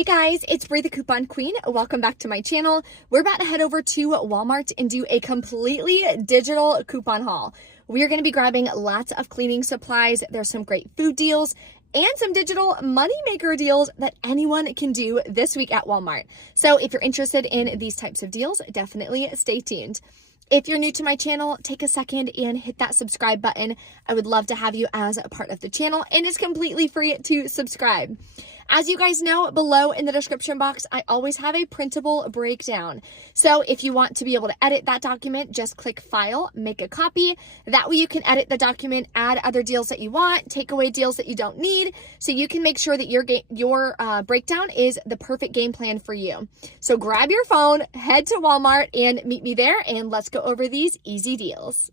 Hey guys, it's Brie the Coupon Queen. Welcome back to my channel. We're about to head over to Walmart and do a completely digital coupon haul. We are going to be grabbing lots of cleaning supplies. There's some great food deals and some digital moneymaker deals that anyone can do this week at Walmart. So if you're interested in these types of deals, definitely stay tuned. If you're new to my channel, take a second and hit that subscribe button. I would love to have you as a part of the channel, and it's completely free to subscribe. As you guys know, below in the description box, I always have a printable breakdown. So if you want to be able to edit that document, just click File, make a copy. That way you can edit the document, add other deals that you want, take away deals that you don't need, so you can make sure that your breakdown is the perfect game plan for you. So grab your phone, head to Walmart, and meet me there, and let's go over these easy deals.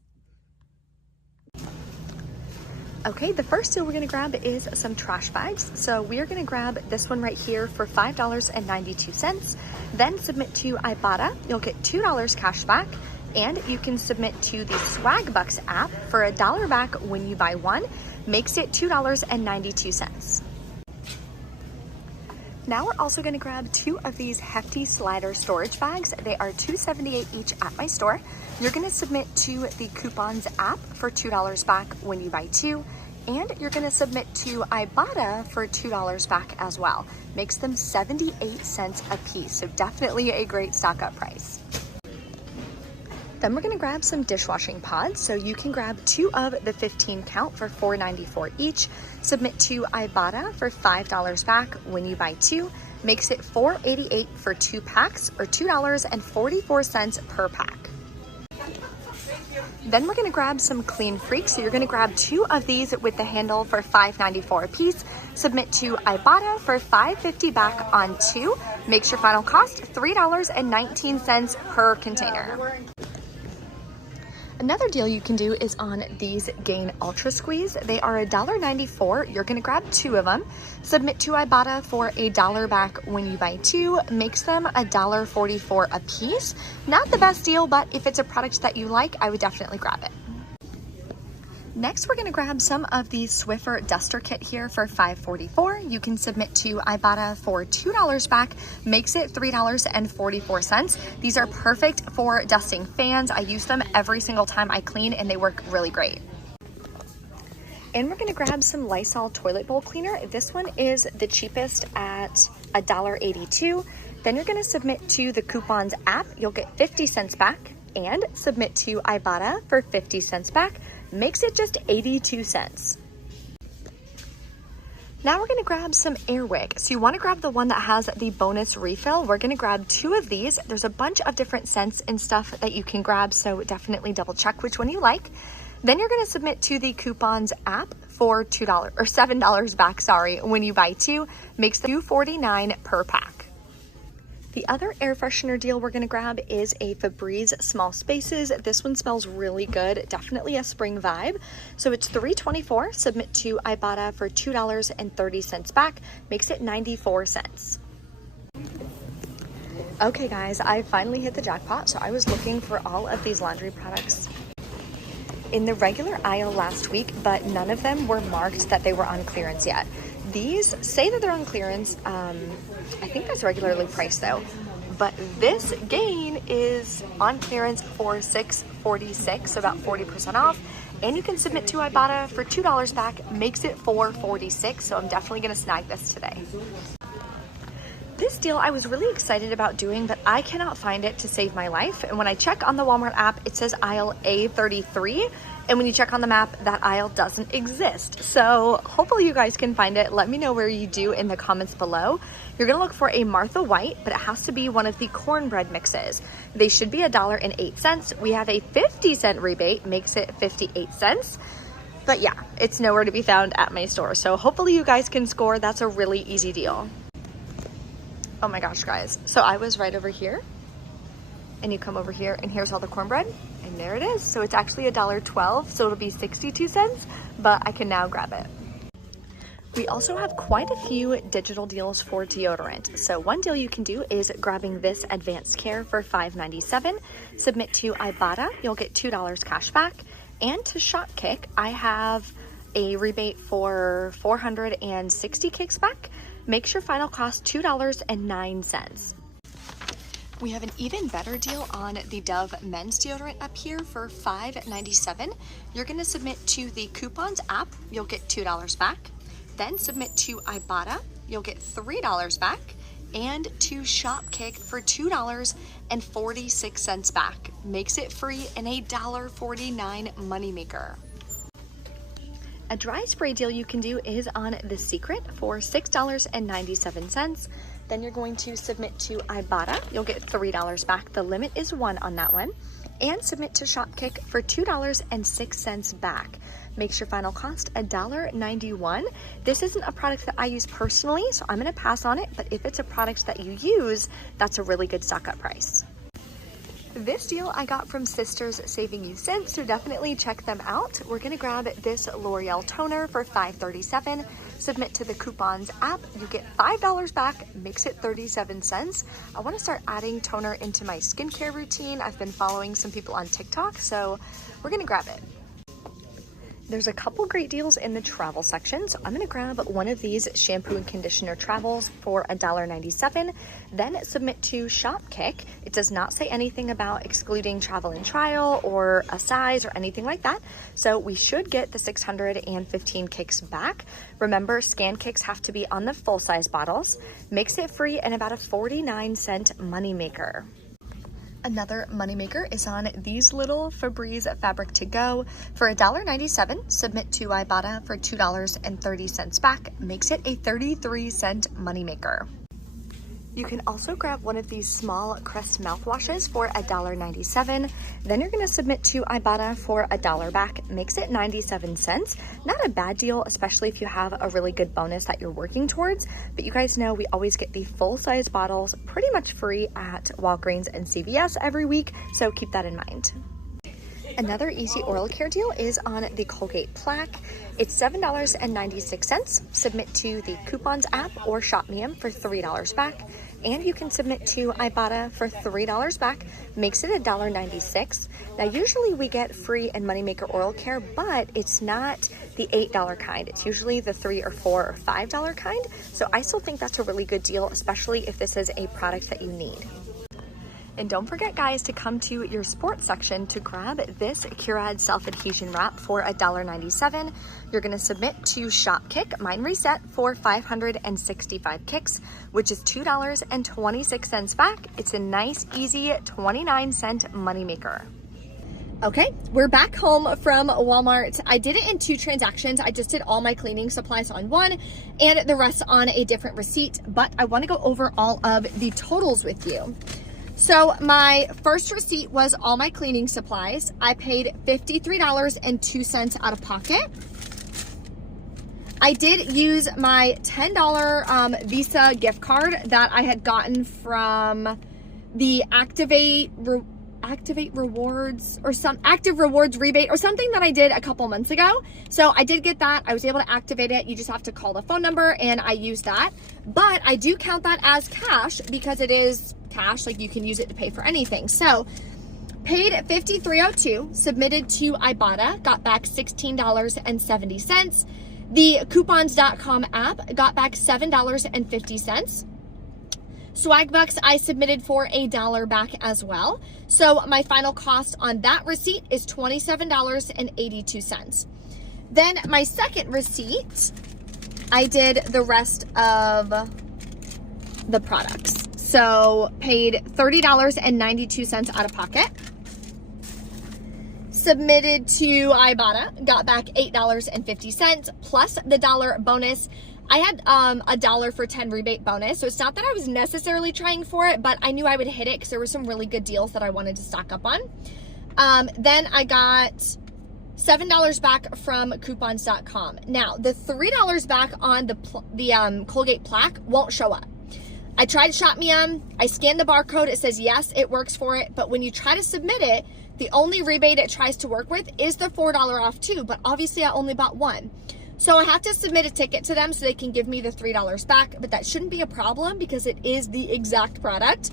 Okay, the first deal we're gonna grab is some trash bags. So we are gonna grab this one right here for $5.92. Then submit to Ibotta, you'll get $2 cash back, and you can submit to the Swag Bucks app for $1 back when you buy one, makes it $2.92. Now we're also gonna grab two of these hefty slider storage bags. They are $2.78 each at my store. You're gonna submit to the Coupons app for $2 back when you buy two, and you're gonna submit to Ibotta for $2 back as well. Makes them 78 cents a piece, so definitely a great stock up price. Then we're gonna grab some dishwashing pods. So you can grab two of the 15 count for $4.94 each. Submit to Ibotta for $5 back when you buy two. Makes it $4.88 for 2 packs, or $2.44 per pack. Then we're gonna grab some Clean Freaks. So you're gonna grab two of these with the handle for $5.94 a piece. Submit to Ibotta for $5.50 back on two. Makes your final cost $3.19 per container. Another deal you can do is on these Gain Ultra Squeeze. They are $1.94. You're gonna grab two of them. Submit to Ibotta for $1 back when you buy two. Makes them $1.44 a piece. Not the best deal, but if it's a product that you like, I would definitely grab it. Next, we're gonna grab some of the Swiffer Duster Kit here for $5.44. You can submit to Ibotta for $2 back, makes it $3.44. These are perfect for dusting fans. I use them every single time I clean, and they work really great. And we're gonna grab some Lysol toilet bowl cleaner. This one is the cheapest at $1.82. Then you're gonna submit to the Coupons app. You'll get 50 cents back, and submit to Ibotta for 50 cents back. Makes it just 82 cents. Now we're gonna grab some Airwick. So you wanna grab the one that has the bonus refill. We're gonna grab two of these. There's a bunch of different scents and stuff that you can grab, so definitely double check which one you like. Then you're gonna submit to the Coupons app for $2 or $7 back, when you buy two. Makes the $2.49 per pack. The other air freshener deal we're gonna grab is a Febreze Small Spaces. This one smells really good, definitely a spring vibe. So it's $3.24, submit to Ibotta for $2.30 back, makes it 94 cents. Okay guys, I finally hit the jackpot. So I was looking for all of these laundry products in the regular aisle last week, but none of them were marked that they were on clearance yet. These say that they're on clearance. I think that's regularly priced though. But this Gain is on clearance for $6.46, so about 40% off. And you can submit to Ibotta for $2 back, makes it $4.46. So I'm definitely gonna snag this today. This deal I was really excited about doing, but I cannot find it to save my life. And when I check on the Walmart app, it says aisle A33. And when you check on the map, that aisle doesn't exist. So hopefully you guys can find it. Let me know where you do in the comments below. You're gonna look for a Martha White, but it has to be one of the cornbread mixes. They should be $1.08. We have a 50-cent rebate, makes it 58 cents. But yeah, it's nowhere to be found at my store. So hopefully you guys can score. That's a really easy deal. Oh my gosh, guys. So I was right over here, and you come over here, and here's all the cornbread, and there it is. So it's actually $1.12, so it'll be 62 cents, but I can now grab it. We also have quite a few digital deals for deodorant. So one deal you can do is grabbing this Advanced Care for $5.97. Submit to Ibotta, you'll get $2 cash back. And to Shopkick, I have a rebate for 460 kicks back. Makes your final cost $2.09. We have an even better deal on the Dove men's deodorant up here for $5.97. You're going to submit to the Coupons app, you'll get $2 back. Then submit to Ibotta, you'll get $3 back. And to Shopkick for $2.46 back. Makes it free and a $1.49 moneymaker. A dry spray deal you can do is on The Secret for $6.97. Then you're going to submit to Ibotta. You'll get $3 back. The limit is 1 on that one. And submit to Shopkick for $2.06 back. Makes your final cost $1.91. This isn't a product that I use personally, so I'm going to pass on it. But if it's a product that you use, that's a really good stock up price. This deal I got from Sisters Saving You Cents, so definitely check them out. We're gonna grab this L'Oreal toner for $5.37. Submit to the Coupons app, you get $5 back, makes it 37 cents. I wanna start adding toner into my skincare routine. I've been following some people on TikTok, so we're gonna grab it. There's a couple great deals in the travel section, so I'm gonna grab one of these shampoo and conditioner travels for $1.97, then submit to Shopkick. It does not say anything about excluding travel and trial or a size or anything like that, so we should get the 615 kicks back. Remember, scan kicks have to be on the full-size bottles. Makes it free and about a 49-cent moneymaker. Another moneymaker is on these little Febreze Fabric to Go for $1.97. Submit to Ibotta for $2.30 back. Makes it a 33-cent moneymaker. You can also grab one of these small Crest mouthwashes for $1.97. Then you're going to submit to Ibotta for $1 back. Makes it 97 cents. Not a bad deal, especially if you have a really good bonus that you're working towards. But you guys know we always get the full-size bottles pretty much free at Walgreens and CVS every week, so keep that in mind. Another easy oral care deal is on the Colgate Plaque. It's $7.96. Submit to the Coupons app or Shop Me 'Em for $3 back. And you can submit to Ibotta for $3 back. Makes it $1.96. Now usually we get free and moneymaker oral care, but it's not the $8 kind. It's usually the $3 or $4 or $5 kind. So I still think that's a really good deal, especially if this is a product that you need. And don't forget, guys, to come to your sports section to grab this Curad self-adhesion wrap for $1.97. You're going to submit to Shopkick, mine reset for 565 kicks, which is $2.26 back. It's a nice, easy 29-cent moneymaker. Okay, we're back home from Walmart. I did it in 2 transactions. I just did all my cleaning supplies on one and the rest on a different receipt, but I want to go over all of the totals with you. So my first receipt was all my cleaning supplies. I paid $53.02 out of pocket. I did use my $10 Visa gift card that I had gotten from the Active Rewards rebate or something that I did a couple months ago. So I did get that. I was able to activate it. You just have to call the phone number and I used that. But I do count that as cash because it is cash, like you can use it to pay for anything. So paid $53.02, submitted to Ibotta, got back $16.70. The coupons.com app got back $7.50. Swagbucks I submitted for $1 back as well. So my final cost on that receipt is $27.82. Then my second receipt, I did the rest of the products. So paid $30.92 out of pocket. Submitted to Ibotta, got back $8.50 plus the $1 bonus. I had $1 for 10 rebate bonus, so it's not that I was necessarily trying for it, but I knew I would hit it because there were some really good deals that I wanted to stock up on. Then I got $7 back from coupons.com. Now, the $3 back on the Colgate Plaque won't show up. I tried Shop Me 'Em. I scanned the barcode. It says, yes, it works for it. But when you try to submit it, the only rebate it tries to work with is the $4 off too. But obviously, I only bought one. So I have to submit a ticket to them so they can give me the $3 back. But that shouldn't be a problem because it is the exact product.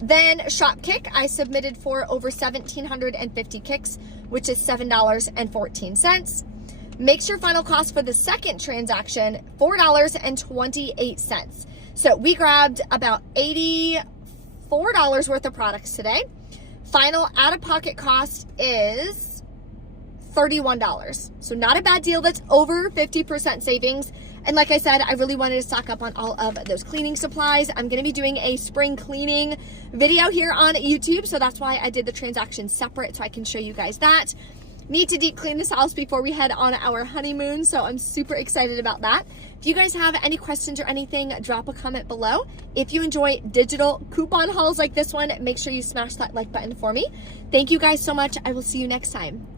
Then Shopkick, I submitted for over 1,750 kicks, which is $7.14. makes your final cost for the second transaction $4.28. So we grabbed about $84 worth of products today. Final out-of-pocket cost is $31. So not a bad deal. That's over 50% savings. And like I said, I really wanted to stock up on all of those cleaning supplies. I'm going to be doing a spring cleaning video here on YouTube. So that's why I did the transaction separate, so I can show you guys that. Need to deep clean this house before we head on our honeymoon. So I'm super excited about that. If you guys have any questions or anything, drop a comment below. If you enjoy digital coupon hauls like this one, make sure you smash that like button for me. Thank you guys so much. I will see you next time.